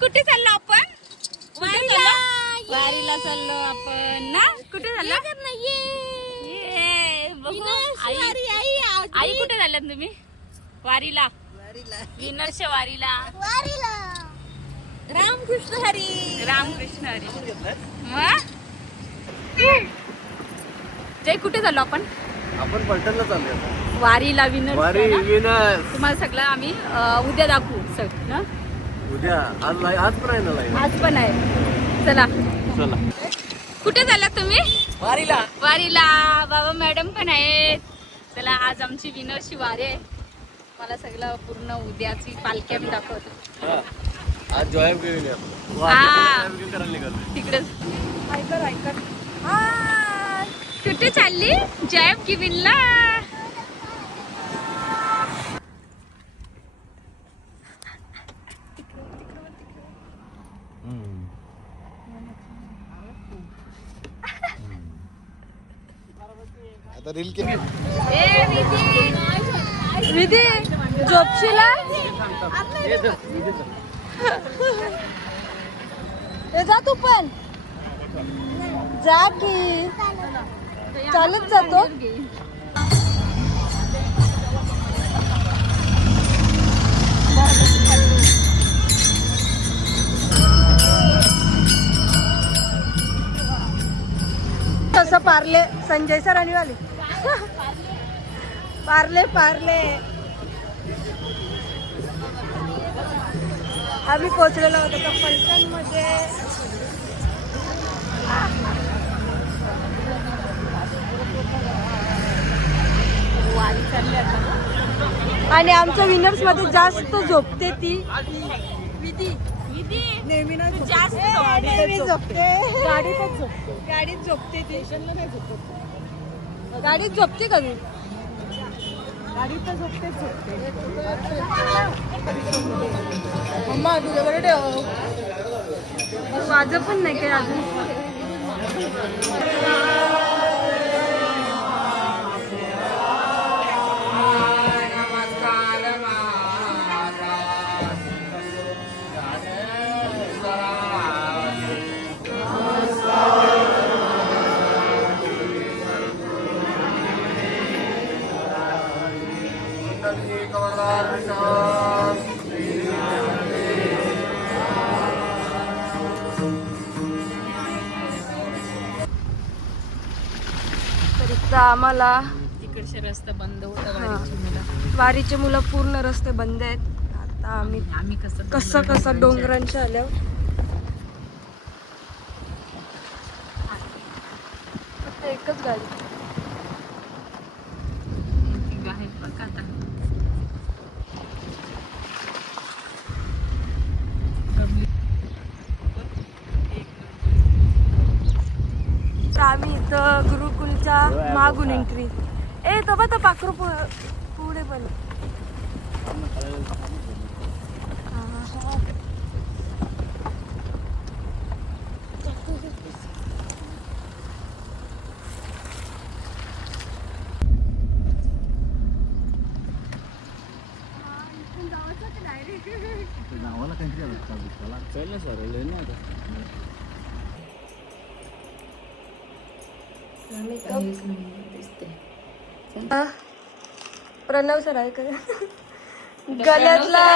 कुठे चाललो आपण? वारीला चाललो आपण ना. कुठे चाललो? आई कुठे चालल्यात तुम्ही? वारीला. विनरच्या वारीला. रामकृष्ण हरी. रामकृष्ण हरी. जय कुठे चाललो आपण? आपण पलटणला चाललो वारीला. विनर. तुम्हाला सगळं आम्ही उद्या दाखवू सगळं ना. उद्या आज पण आहे ना. आज पण आहे. चला कुठे चाललात तुम्ही? वारीला. वारीला. बाबा मॅडम पण आहेत. चला आज आमची विनरची वारी आहे. मला सगळं पूर्ण उद्याची पालखी आम्ही दाखवतो. आज जॉब घेऊन तिकडे कुठे चालली? जॉब गिविनला. आता रील केली. विधी झोपशीला? जा तू पण जा की. चालत जातो. तसं पार्ले संजय सरांनी वाली. पार्ले आम्ही पोहोचलेलो होतो का पलटण मध्ये. वारी चालली आता. आणि आमच्या विनर्स मध्ये जास्त झोपते ती विधी. नेहमी नाही जास्त झोपते. गाडीत झोपते ती. गाडीत झोपते का तू? गाडीत तर झोपते. मम्मा तुझ्याकडे ठेव. माझं पण नाही काय अजून. आम्हाला तिकडचे रस्ते बंद होता. वारीचे मुलं पूर्ण रस्ते बंद आहेत. आता आम्ही कसं डोंगरांच्या आल्यावर फक्त एकच गाडी. आम्ही इथं गुरुकुलच्या मागून एंट्री. तो बघा पाखरू पुढे पण. प्रणव सर आहे का? गळ्यातला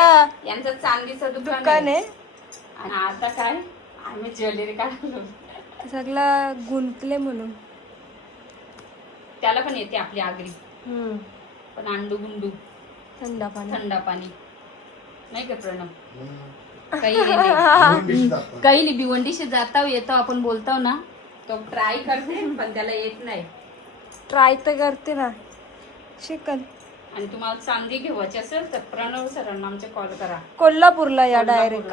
यांचं चांदीचं दुकान आहे. आणि आता काय आम्ही ज्वेलरी काढलो. सगळा गुंतले म्हणून. त्याला पण येते आपली आगरी. पण अंडू गुंडू थंड पाणी नाही का प्रणव? काही भिवंडी से जाता येतो आपण बोलतो ना. तो ट्राय करते पण त्याला येत नाही. ट्राय तर करते ना. शिकल. आणि तुम्हाला चांदी घेवायची असेल तर प्रणव सरांना आमचे कॉल करा. कोल्हापूरला या डायरेक्ट.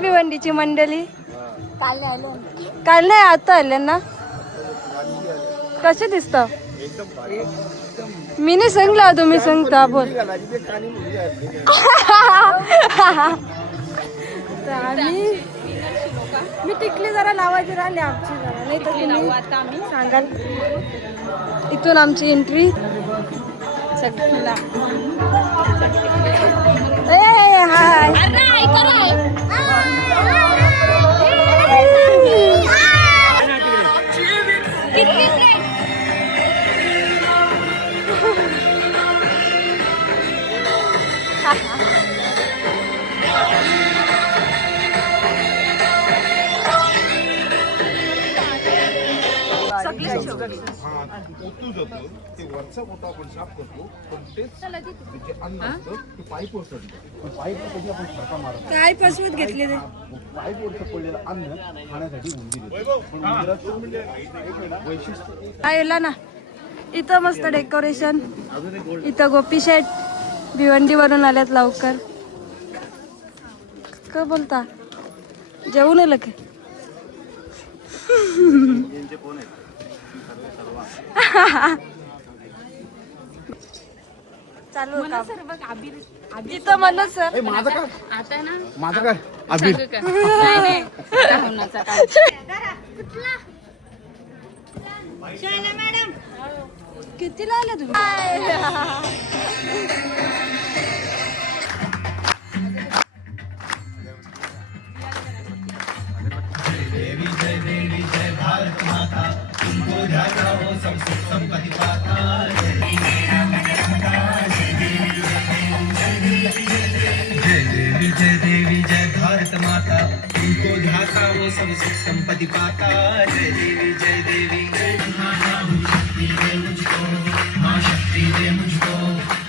भिवंडीची मंडळी काल नाही आता आले ना. कसे दिसत? मी नाही सांगला तुम्ही सांगता बोल. मी टिकली जरा लावायची राहिली आमची जरा. नाही तर तुम्ही सांगाल. इथून आमची एंट्री चटकीला. हाय ओतून जातं ते वरचा मोठा आपण साफ करतो पण तेच जे अन्न असतं ते पाईपवर चढतं. पाईपवर कधी आपण फडका मारतो काय फसवत घेतले ते पाईपवरचं पडलेलं अन्न खाण्यासाठी उंदीर येतो. पण उंदीराचं वैशिष्ट्य आयला ना. इथं मस्त डेकोरेशन. इथं गोपी शेठ भिवंडीवरून आल्यात लवकर. काय बोलता जेवून आलं की चालू इथं म्हणून सर माझं काय आता ना माझं काय अभिर सांगू का? नाही, नाही. राहुणाचा काढ. कितीला आले तुम्ही? जय देवी जय भारत माता तुमको ध्याता वो सब सुख संपत्ति पाता. जय देवी जय देवी जय शक्ति दे मुझको माँ शक्ति दे मुझको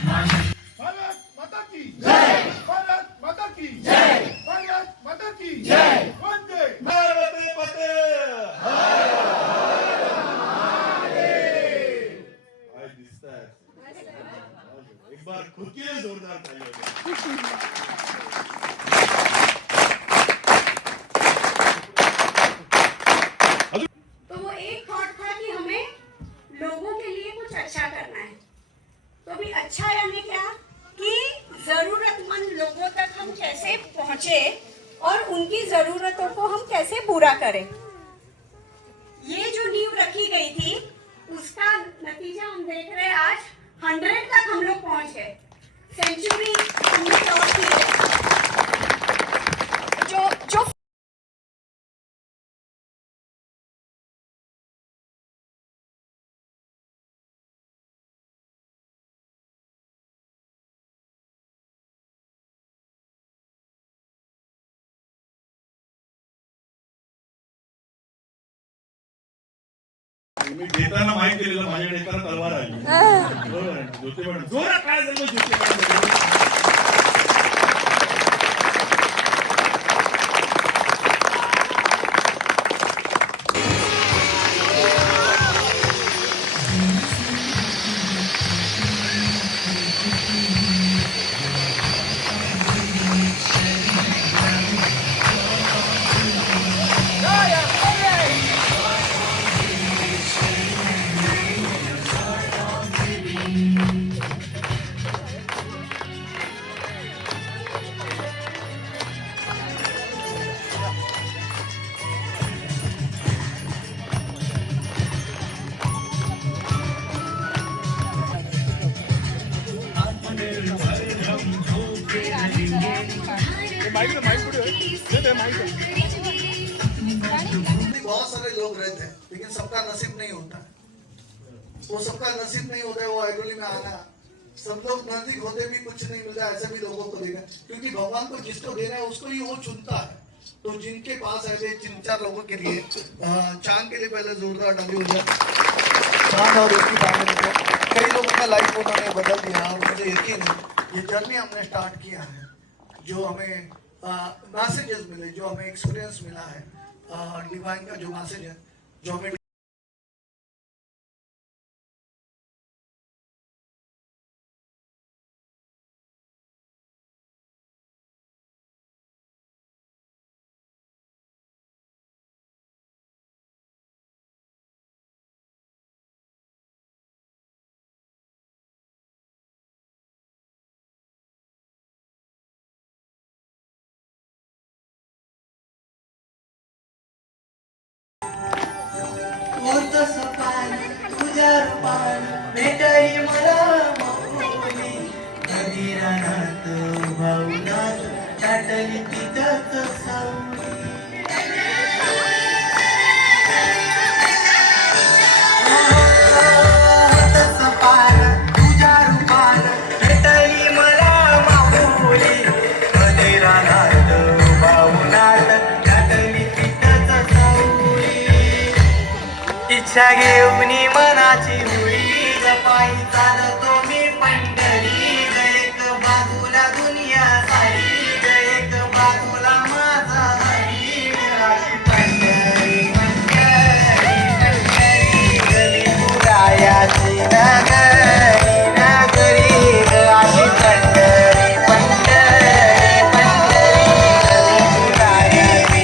माँ शक्ति. भारत माता की जय. भारत माता की जय. भारत माता की जय. वंदे भारत माते. आज दिसताय एक बार खुद के लिए जोरदार तालियां. तो वो एक थॉट था कि हमें लोगों के लिए कुछ अच्छा करना है. तो अभी अच्छा यानी क्या कि जरूरतमंद लोगों तक हम कैसे पहुंचे और उनकी जरूरतों को हम कैसे पूरा करें. ये जो नींव रखी गई थी उसका नतीजा हम देख रहे हैं. आज 100 तक हम लोग पहुंच गए. सेंचुरी हमने क्रॉस की है. जो जो मी घेताना माहीत केलेलं माझ्या नेताना तलवार आली. ज्योतिबा जोरात काय झालं ज्योतिबा. बहुत सारे लोग रहते हैं लेकिन सबका नसीब नहीं होता. वो सबका नसीब नहीं होता है वो आइडोली में आना. सब लोग नजदीक होते भी कुछ नहीं मिलता ऐसे भी लोगों को देखा क्योंकि भगवान को जिसको देना है उसको ही वो चुनता है. तो जिनके पास ऐसे 3-4 लोगों के लिए चांद के लिए पहले जोरदार डब्ल्यू हो जाए. चांद और उसकी फैमिली को कई लोगों का लाइफ उन्होंने बदल दिया और मुझे यकीन है ये जर्नी हमने स्टार्ट किया है. जो हमें मैसेजेस मिले, जो हमें एक्सपीरियंस मिला है, डिवाइन का जो मैसेज है जो हमें पार भेटली मला माऊली नदी रानात भाऊनात दाटली तिथंच सावली तुझ्या रूपान भेटली मला माऊली नदी रानात भाऊनात दाटली तिथंच सावली इच्छा घेऊन मनाची होळी जपाई चालतो मी पंढरी एक बाजूला दुनिया सारी एक बाजूला माझा हरी अशी पंढरी पंढरी पंढरी गली पुरायाची नगरी नगरी अशी पंढरी पंढरी पंढरी गली पुरायाची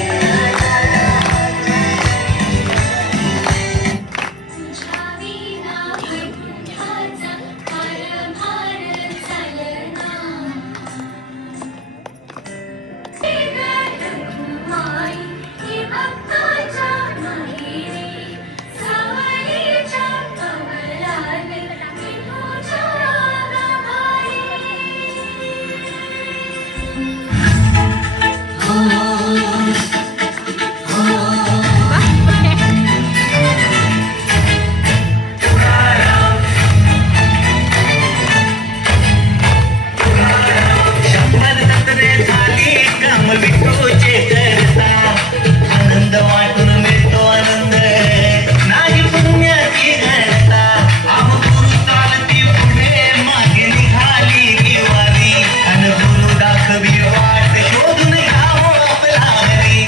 आनंद वाटून मिळतो आनंद नाही पुण्याची घनता आम गुरु चालती पुढे मागे निघाली किवारी अन गुरु दाखवी वाट शोधून घ्यावं आपला हरी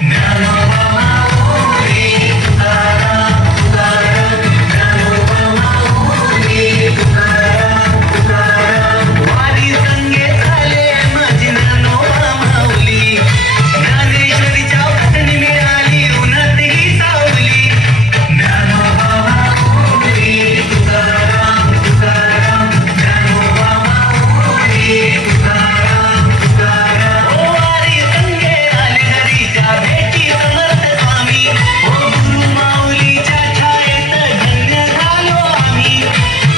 ज्ञानोबा माऊली तुकाराम तुकाराम ज्ञानोबा माऊली तुकाराम तुकाराम वारी संगे झाले माझी ज्ञानोबा माऊली ज्ञानेश्वरीच्या वाटणी मिळाली उन्हात ही सावली ज्ञानोबा माऊली तुकाराम तुकाराम ज्ञानोबा माऊली तुकाराम तुकाराम ओ वारी संगे आले हरीच्या भेटी समर्थ स्वामी ओ गुरु माऊलीच्या छायेत धन्य झालो आम्ही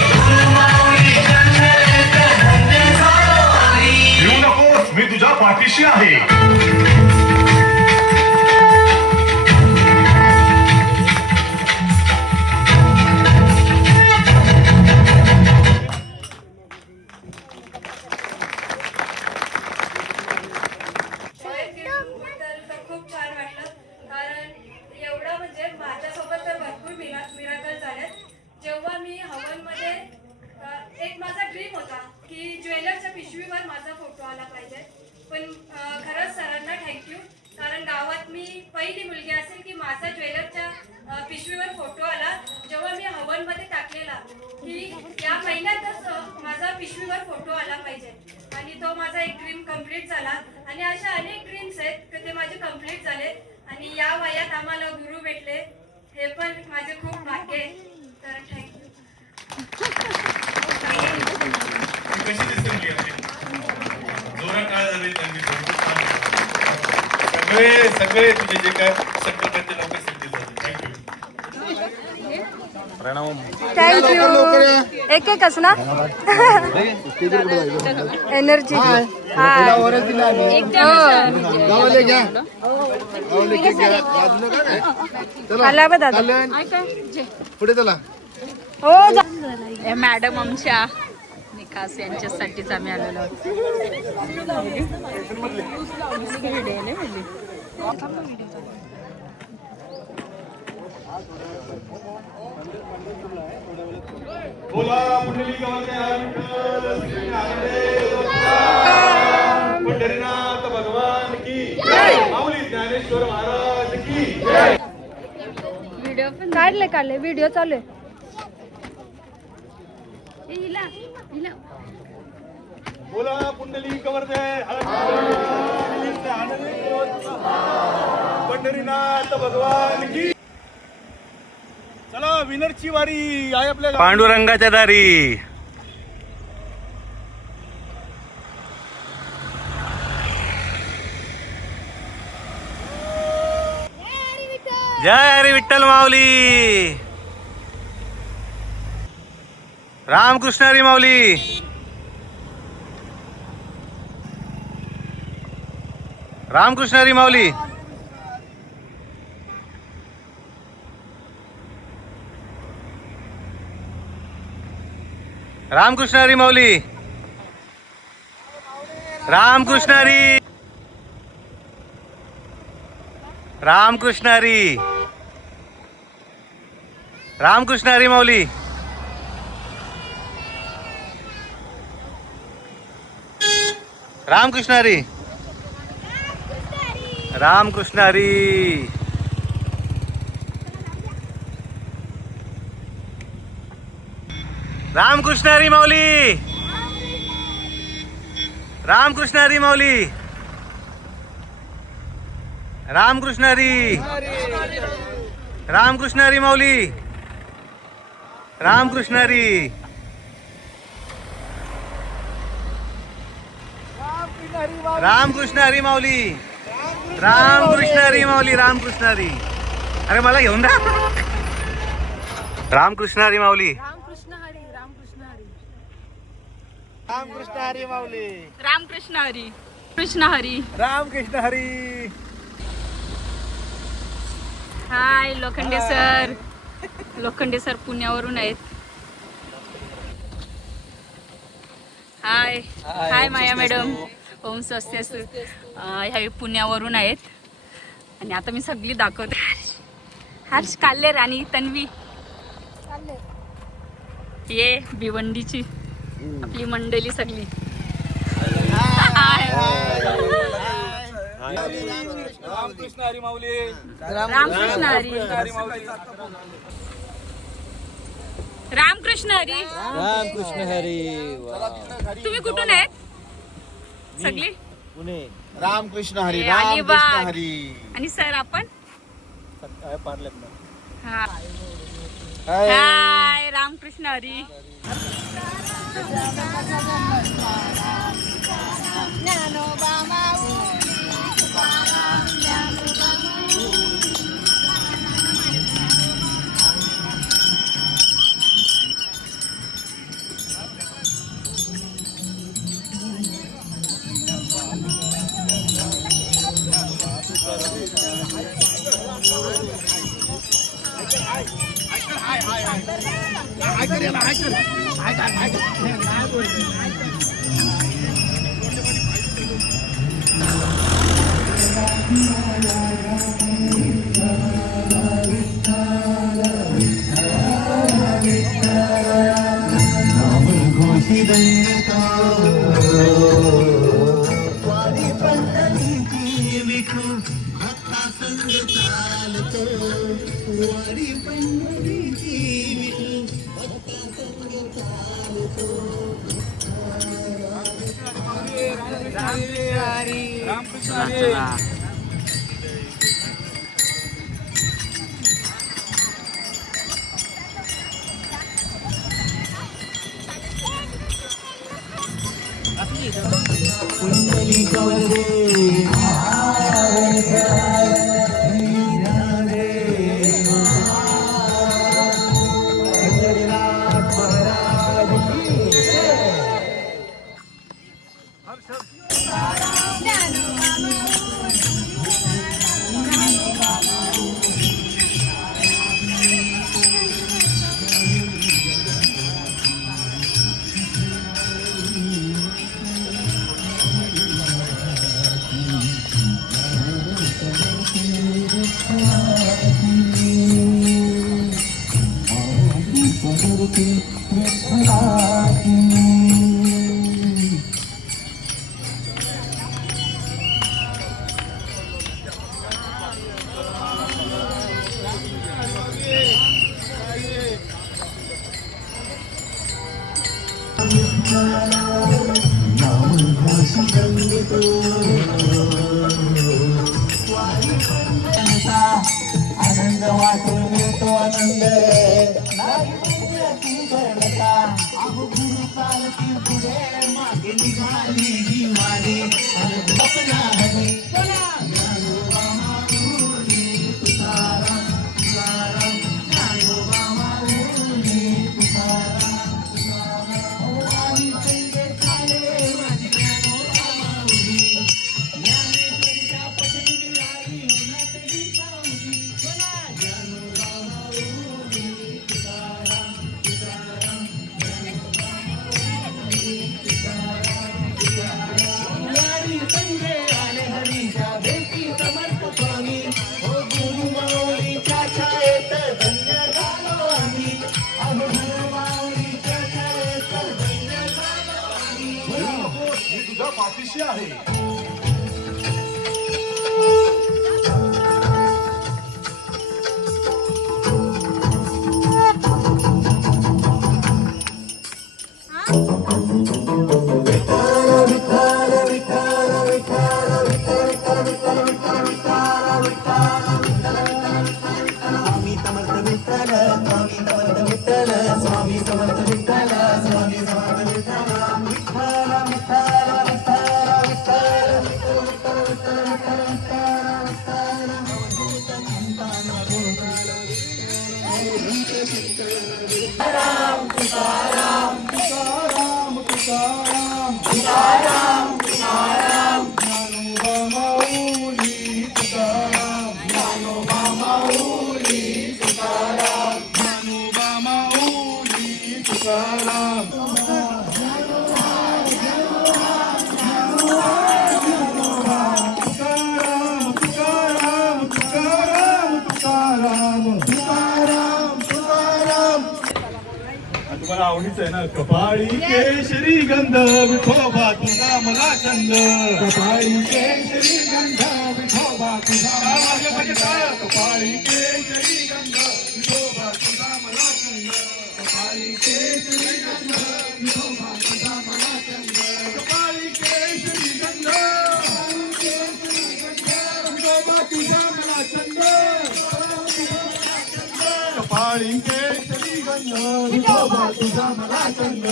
गुरु माऊलीच्या छायेत धन्य झालो आम्ही येऊ नकोस मी तुझ्या पाठीशी आहे बद्दल तर खूप छान वाटलं कारण एवढं म्हणजे माझ्यासोबत तर भरपूर मिराकल झालेत जेव्हा मी हवनमध्ये एक माझा ड्रीम होता की ज्वेलरच्या पिशवीवर माझा फोटो आला पाहिजे पण खरंच सरांना थँक्यू कारण गावात मी पहिली मुलगी असेल की माझा ज्वेलरच्या पिशवीवर फोटो आला जेव्हा मी हवनमध्ये टाकलेला की या महिन्यातच माझा पिशवीवर फोटो आला पाहिजे आणि तो माझा एक ड्रीम कम्प्लीट झाला आणि अशा अनेक ड्रीम्स आहेत की ते माझे कम्प्लीट झाले आणि या वयात आम्हाला गुरु भेटले हे पण माझे खूप भाग्य आहे तर थँक्यू कशी दिसली जोरात काय झाले त्यांनी सगळे तुझे जे काय संकल्प ते लवकर सिद्धी झाले थँक्यू एक एकच ना एनर्जी आला बघ दादा पुढे चला हो मॅडम आमच्या निकास यांच्यासाठीच आम्ही आलेलो आहोत. बोला पंढरीनाथ भगवान की माऊली ज्ञानेश्वर महाराज की व्हिडिओ पण काढले व्हिडिओ चालू आहे बोला पुंडली कवरते पंढरीनाथ भगवान की चला विनरची वारी आहे आपल्या पांडुरंगाच्या दारी. जय हरी विठ्ठल माऊली. रामकृष्ण हरी माऊली. रामकृष्ण हरी माऊली. रामकृष्ण हरी माऊली. रामकृष्ण हरी. रामकृष्ण हरी. रामकृष्ण हरी माऊली. रामकृष्ण हरी. रामकृष्ण हरी. रामकृष्ण हरी माऊली. रामकृष्ण हरी माऊली. रामकृष्ण हरी. रामकृष्ण हरी माऊली. रामकृष्ण हरी. रामकृष्ण हरी माऊली. रामकृष्ण हरी माऊली. रामकृष्ण हरी. अरे मला घेऊन जा. रामकृष्ण हरी माऊली. रामकृष्ण हरी माऊली. रामकृष्ण हरी. कृष्ण हरी. रामकृष्ण हरी. हाय लोखंडे सर. लोखंडे सर पुण्यावरून आहेत. हाय हाय माया मॅडम. ओम स्वस्त्यस्तु. ह्या पुण्यावरून आहेत आणि आता मी सगळी दाखवते. हर्ष काल्लेर आणि तन्वी ये भिवंडीची आपली मंडळी सगळी. रामकृष्ण हरी माऊली. रामकृष्ण हरी. रामकृष्ण हरी. रामकृष्ण हरी. तुम्ही कुठून आहेत सगळी? पुणे. रामकृष्ण हरी. अलिबाग. रामकृष्ण हरी. आणि सर आपण पार्ल्यात हा. हाय रामकृष्ण हरी. आनंद वाटून मिळतो आनंद नाही पुण्याची भरता अहो गुरु चालती पुढे मागे निघाली ही वारी आणि बसला हरी ज्ञानोबा माऊली तुकाराम तुकाराम ज्ञानोबा माऊली तुकाराम तुकाराम कशी आहे? स्वामी समर्थ विठ्ठल, स्वामी समर्थ विठ्ठल, स्वामी समर्थ विठ्ठल, स्वामी समर्थ विठ्ठल, विठ्ठल विठ्ठल विठ्ठल विठ्ठल तुम्हाला आवडीच आहे ना? कपाळी केशरी गंध विठोबा तुझा मला छंद, कपाळी केशरी गंध विठोबा तुझा कपाळी केशरी गंध विठोबा तुझा मला छंद, कपाळी केशरी गंध विठोबा तुझा मला छंद, कपाळी केशरी गंध विठोबा तुझा मला छंद, कपाळी केशरी गंध विठोबा तुझा मला छंद,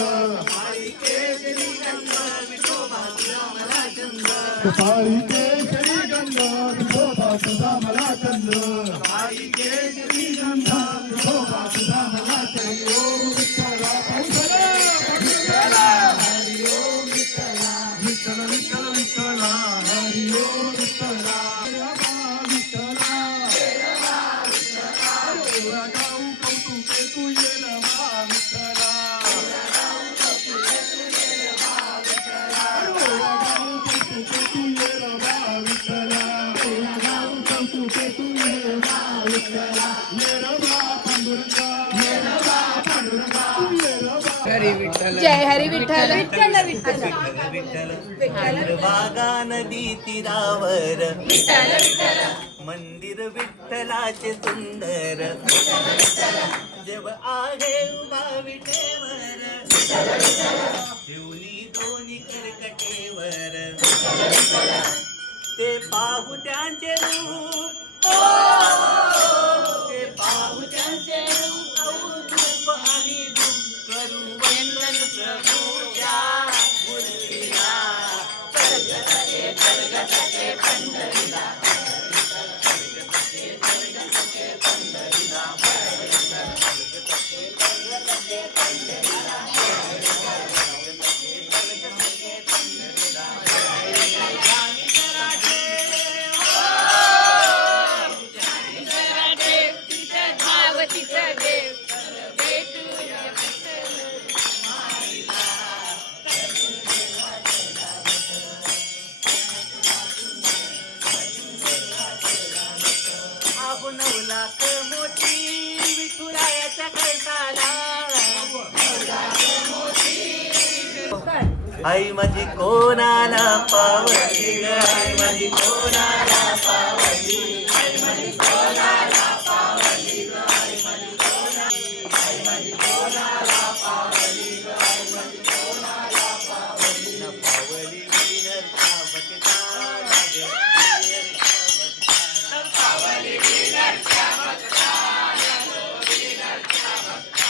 कपाळी केशरी गंध विठोबा तुझा मला छंद, कपाळी केशरी गंध विठोबा तुझा मला छंद, कपाळी केशरी गंध विठोबा तुझा मला छंद. ओम विठ्ठला विठ्ठला हरी ओम विठ्ठला विठ्ठला विठ्ठला विठ्ठला हरी ओम विठ्ठला विठ्ठला गाऊ कौतुके तू ये रमा विठ्ठला, गाऊ कौतुके तू ये रमा विठ्ठला, ये रमा पांडुरंगा, ये रमा पांडुरंगा, ये रमा हरी विठ्ठल, जय हरी विठ्ठल, विठ्ठल विठ्ठल चंद्रभागा नदी तीरावर विठ्ठल विठ्ठल, मंदिर विठ्ठलाचे सुंदर, देव आहे उभा विठेवर, ठेवली दोन्ही करकटेवर, ते पाहू त्यांचे रूप, ते पाहू त्यांचे रूप, रूप आणि रूप करू वंदन प्रभूच्या मूर्तीला, स्वर्गसखे स्वर्गसखे पंढरीला, नवलाख मोठी विठुरायाच्या कळसाला, आई माझी कोणाला पावली ग, आई माझी कोणाला पावली, आई माझी कोणाला पावली ग, आई माझी कोणाला, आई माझी कोणाला पावली ग, आई माझी कोणाला पावली, न पावली विनरचा बकता लागे, विनरचा बकता, पावली विनरचा बकता, विनरचा बकता,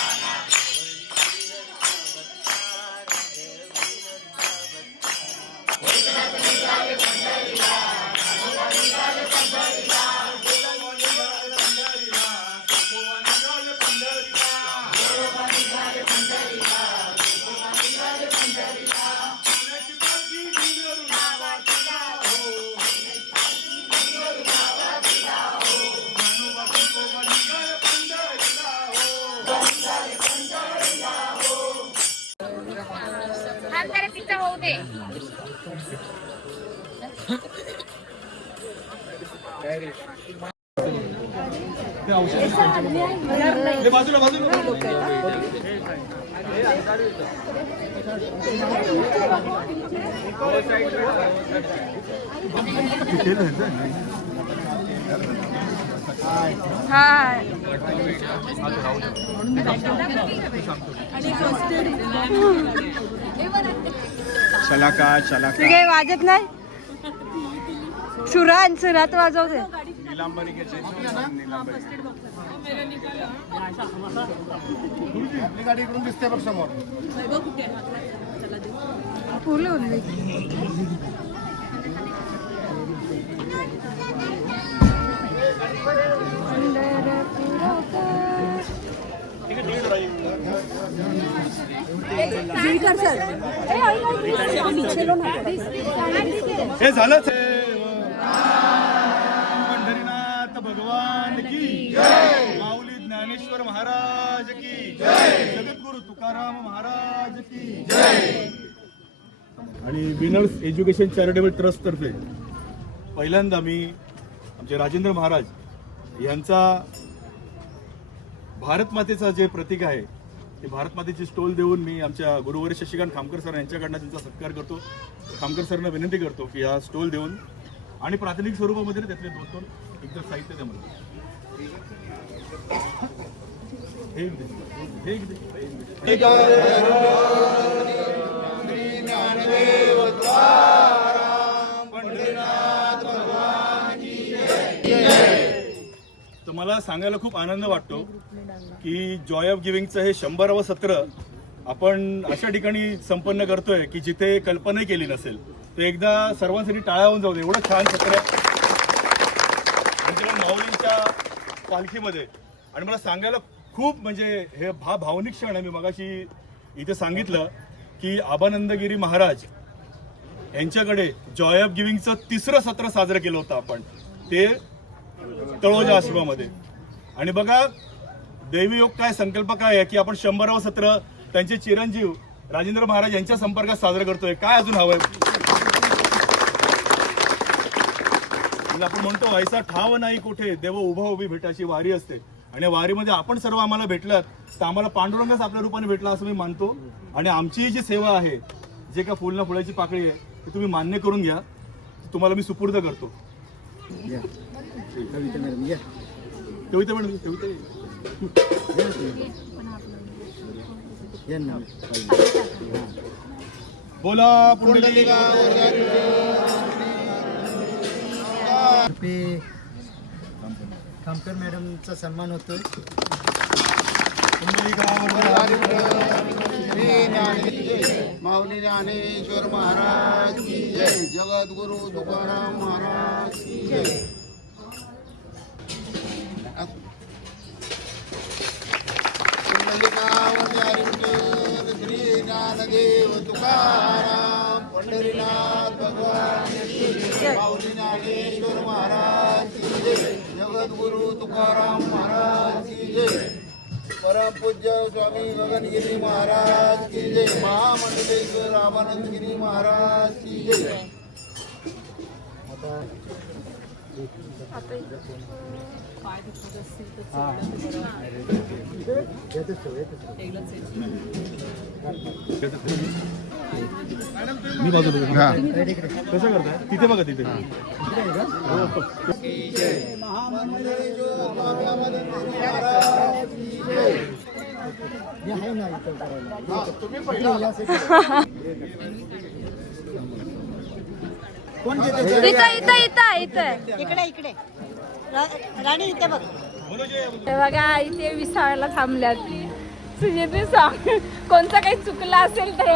बाजूला बाजूला तुझे वाजत नाही सुरात वाजवते. गाडी इकडून दिसते बघ समोर. हे झालंच आहे. पंढरीनाथ भगवान की जय. माऊली ज्ञानेश्वर महाराज की जय. जगद्गुरु तुकाराम महाराज की जय. आणि विनर्स एज्युकेशन चॅरिटेबल ट्रस्ट तर्फे पहिल्यांदा मी आमचे राजेंद्र महाराज यांचा भारत मातेचा जे प्रतीक आहे ते भारत मातेची स्टॉल देऊन मी आमच्या गुरुवारी शशिकांत खामकर सर यांच्याकडनं त्यांचा सत्कार करतो. खामकर सरना विनंती करतो की हा स्टॉल देऊन आणि प्राथमिक स्वरूपामध्ये त्यातले 2-2 एकदम साहित्य त्यामध्ये तर मला सांगायला खूप आनंद वाटतो की जॉय ऑफ गिव्हिंगचं हे 100वे सत्र आपण अशा ठिकाणी संपन्न करतोय की जिथे कल्पनाही केली नसेल. तर एकदा सर्वांसाठी टाळ्या होऊन जाऊ दे. एवढं छान सत्र माऊलींच्या पालखीमध्ये. आणि मला सांगायला खूप म्हणजे हे भावनिक क्षण आहे. मी मगाशी इथे सांगितलं की आबानंदगिरी महाराज यांच्याकडे जॉय ऑफ गिव्हिंगचं 3रं सत्र साजरं केलं होतं आपण, ते तळोजा आश्रमामध्ये. आणि बघा दैवी योग काय, संकल्प काय आहे की आपण 100वे सत्र त्यांचे चिरंजीव राजेंद्र महाराज यांच्या संपर्कात साजरं करतोय. काय अजून हवंय? आपण म्हणतो व्हायचा ठाव नाही कुठे, देव उभा उभी भेटायची वारी असते. आणि वारीमध्ये आपण सर्व आम्हाला भेटलात तर आम्हाला पांडुरंगच आपल्या रूपाने भेटला असं मी मानतो. आणि आमची जी सेवा आहे, जे का फुल ना फुलाची पाकळी आहे, ती तुम्ही मान्य करून घ्या. तुम्हाला मी सुपूर्द करतो. बोला खामकर मॅडमचा सन्मान होतोय. माऊली ज्ञानेश्वर महाराज की जय. जगद्गुरु तुकाराम महाराज की जय. श्री ज्ञानदेव तुकाराम पंढरीनाथ भगवान की जय. माऊली ज्ञानेश्वर महाराज की जय. जगद्गुरु तुकाराम महाराज की जय. परम पूज्य स्वामी गगनगिरी महाराज की जय. महामंडलेश्वर आबानंदगिरी महाराज की जय. मी बाजूला कसं करताय तिथे बघा तिथे. इकडे राणी इथे बघ. बघा इथे विसाळायला थांबल्यात. तुझे ते सांग कोणतं काही चुकलं असेल तर